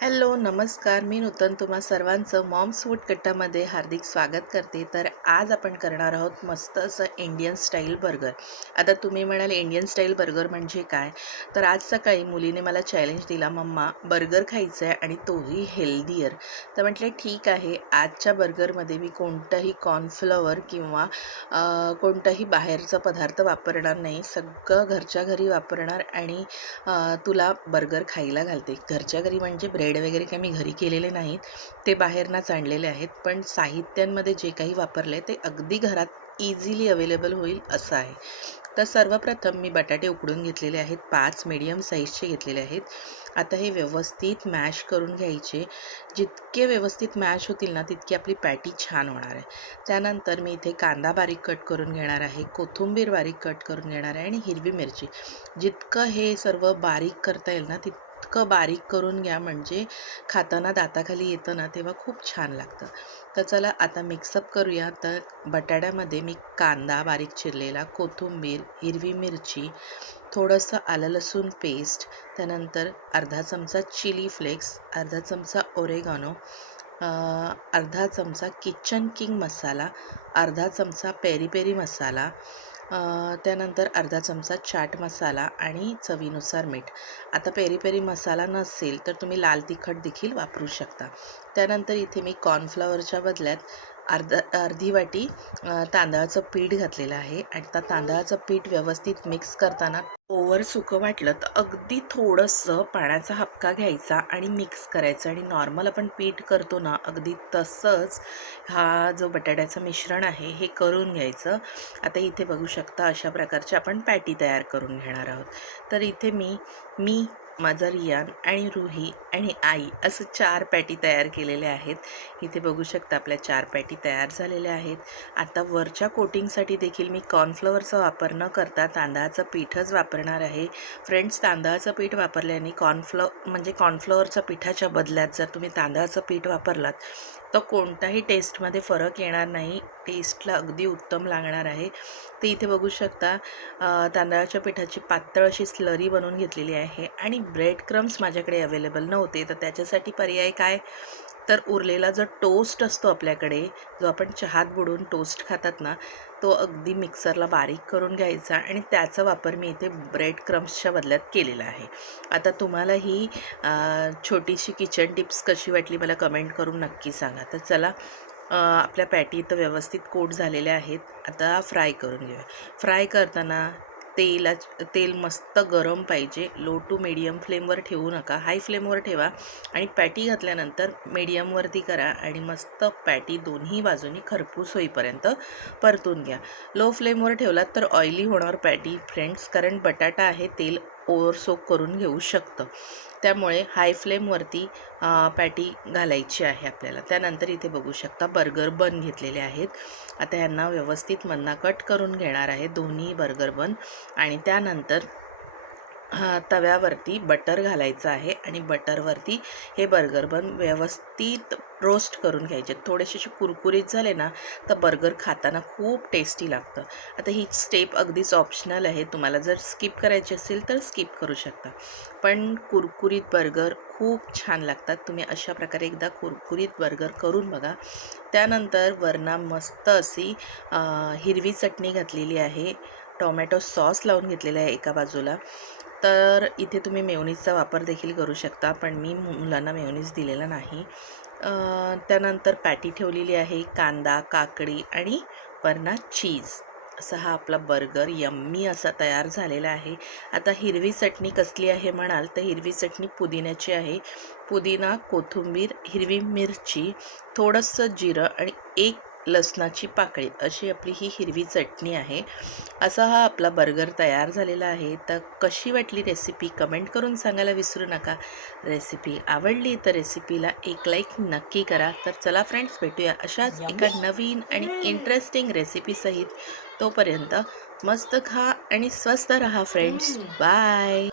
Hello नमस्कार. मी नूतन तुम्हा सर्वांचं मॉम्स फूड कट्टामध्ये हार्दिक स्वागत करते. तर आज आपण करणार आहोत मस्त असं इंडियन स्टाईल बर्गर आता तुम्ही म्हणाल इंडियन स्टाईल बर्गर म्हणजे काय? तर आज सकाळी मुलीने मला चॅलेंज दिला मम्मा बर्गर खायचं आहे आणि तोही हेल्दीयर तर म्हटलं ठीक आहे. आजच्या बर्गरमध्ये मी कोणतंही कॉर्नफ्लॉवर किंवा कोणताही बाहेरचा पदार्थ वापरणार नाही. सगळं घरच्या घरी वापरणार आणि तुला बर्गर खायला घालते. घरच्या घरी म्हणजे ब्रेड वगैरे काही मी घरी केलेले नाहीत. ते बाहेरनंच आणलेले आहेत. पण साहित्यांमध्ये जे काही वापरलं आहे ते अगदी घरात इझिली अवेलेबल होईल असं आहे. तर सर्वप्रथम मी बटाटे उकडून घेतलेले आहेत. पाच मीडियम साईजचे घेतलेले आहेत. आता हे व्यवस्थित मॅश करून घ्यायचे. जितके व्यवस्थित मॅश होतील ना तितकी आपली पॅटी छान होणार आहे. त्यानंतर मी इथे कांदा बारीक कट करून घेणार आहे. कोथिंबीर बारीक कट करून घेणार आहे आणि हिरवी मिरची. जितकं हे सर्व बारीक करता येईल ना तितकं इतकं बारीक करून घ्या म्हणजे खाताना दाताखाली येतं ना तेव्हा खूप छान लागतं. तर चला आता मिक्सअप करूया. तर बटाट्यामध्ये मी कांदा बारीक चिरलेला कोथिंबीर हिरवी मिरची थोडंसं आलं लसूण पेस्ट त्यानंतर अर्धा चमचा चिली फ्लेक्स अर्धा चमचा ओरेगानो अर्धा चमचा किचन किंग मसाला अर्धा चमचा पेरी पेरी मसाला त्यानंतर अर्धा चमचा चाट मसाला आणि चवीनुसार मीठ. आता पेरी पेरी मसाला नसेल तर तुम्ही लाल तिखट देखील वापरू शकता. त्यानंतर इथे मी कॉर्नफ्लॉवरच्या बदल्यात अर्धा अर्धी वाटी तांदळाचं पीठ घातलेलं आहे आणि त्या तांदळाचं पीठ व्यवस्थित मिक्स करताना ओवर सुकं वाटलं तर अगदी थोडंसं पाण्याचा हपका घ्यायचा आणि मिक्स करायचं. आणि नॉर्मल आपण पीठ करतो ना अगदी तसंच हा जो बटाट्याचं मिश्रण आहे हे करून घ्यायचं. आता इथे बघू शकता अशा प्रकारचे आपण पॅटी तयार करून घेणार आहोत. तर इथे मी मी माझा रियान आणि रुही आणि आई असं चार पॅटी तयार केलेल्या आहेत. इथे बघू शकता आपल्या चार पॅटी तयार झालेल्या आहेत. आता वरच्या कोटिंगसाठी देखील मी कॉर्नफ्लॉवरचा वापर न करता तांदळाचं पीठच वापरणार आहे. फ्रेंड्स तांदळाचं पीठ वापरल्याने कॉर्नफ्लॉ म्हणजे कॉर्नफ्लॉवरच्या पिठाच्या बदल्यात जर तुम्ही तांदळाचं पीठ वापरलात तर कोणताही टेस्टमध्ये फरक येणार नाही. टेस्टला अगदी उत्तम लागणार आहे. ते इथे बघू शकता तांदळाच्या पिठाची पातळ अशी स्लरी बनवून घेतलेली आहे आणि ब्रेड क्रम्स माझ्याकडे अवेलेबल नव्हते. तर त्याच्यासाठी पर्याय काय? तर उरलेला जो टोस्ट असतो आपल्याकडे जो आपण चहात बुडून टोस्ट खातात ना तो अगदी मिक्सरला बारीक करून घ्यायचा आणि त्याचा वापर मी इथे ब्रेड क्रम्सच्या बदल्यात केलेला आहे. आता तुम्हाला ही छोटीशी किचन टिप्स कशी वाटली मला कमेंट करून नक्की सांगा. तर चला आपल्या पॅटी इथं व्यवस्थित कोट झालेल्या आहेत. आता फ्राय करून घेऊया. फ्राय करताना तेला तेल मस्त गरम पाहिजे. लो टू मीडियम फ्लेमवर ठेवू नका. हाय फ्लेमवर ठेवा आणि पॅटी घातल्यानंतर मीडियमवरती करा आणि मस्त पॅटी दोन्ही बाजूनी खरपूस होईपर्यंत परतून घ्या. लो फ्लेमवर ठेवलात तर ऑइली होणार पॅटी फ्रेंड्स कारण बटाटा आहे तेल ओव्हरसोक करून घेऊ शकतं. त्यामुळे हाय फ्लेमवरती पॅटी घालायची आहे आपल्याला. त्यानंतर इथे बघू शकता बर्गर बन घेतलेले आहेत. आता ह्यांना व्यवस्थित मधना कट करून घेणार आहे. दोन्ही बर्गर बन आणि त्यानंतर तव्यावरती बटर घालायचं आहे आणि बटरवरती हे बर्गर बन व्यवस्थित रोस्ट करून घ्यायचे. थोडेसे असे कुरकुरीत झाले ना तर बर्गर खाताना खूप टेस्टी लागतं. आता ही स्टेप अगदीच ऑप्शनल आहे. तुम्हाला जर स्किप करायची असेल तर स्किप करू शकता. पण कुरकुरीत बर्गर खूप छान लागतात. तुम्ही अशा प्रकारे एकदा कुरकुरीत बर्गर करून बघा. त्यानंतर वरना मस्त अशी हिरवी चटणी घातलेली आहे. टोमॅटो सॉस लावून घेतलेला आहे एका बाजूला. तर इथे तुम्ही मेयोनीजचा वापर देखील करू शकता पण मी मुलांना मेयोनीज दिलेला नाही. त्यानंतर पॅटी ठेवलेली आहे कांदा काकडी आणि वरना चीज. असा हा आपला बर्गर यम्मी असा तयार झालेला आहे. आता हिरवी चटणी कसली आहे म्हणाल तर हिरवी चटणी पुदिन्याची आहे. पुदिना कोथिंबीर हिरवी मिरची थोडंसं जिरं आणि एक लसणाची पाकळी अशी आपली ही हिरवी चटणी आहे. असा हा आपला बर्गर तयार झालेला आहे. तर कशी वाटली रेसिपी कमेंट करून सांगायला विसरू नका. रेसिपी आवडली तर रेसिपीला एक लाईक नक्की करा. तर चला फ्रेंड्स भेटूया अशाच एका नवीन आणि इंटरेस्टिंग रेसिपीसहित तोपर्यंत मस्त खा आणि स्वस्त रहा फ्रेंड्स बाय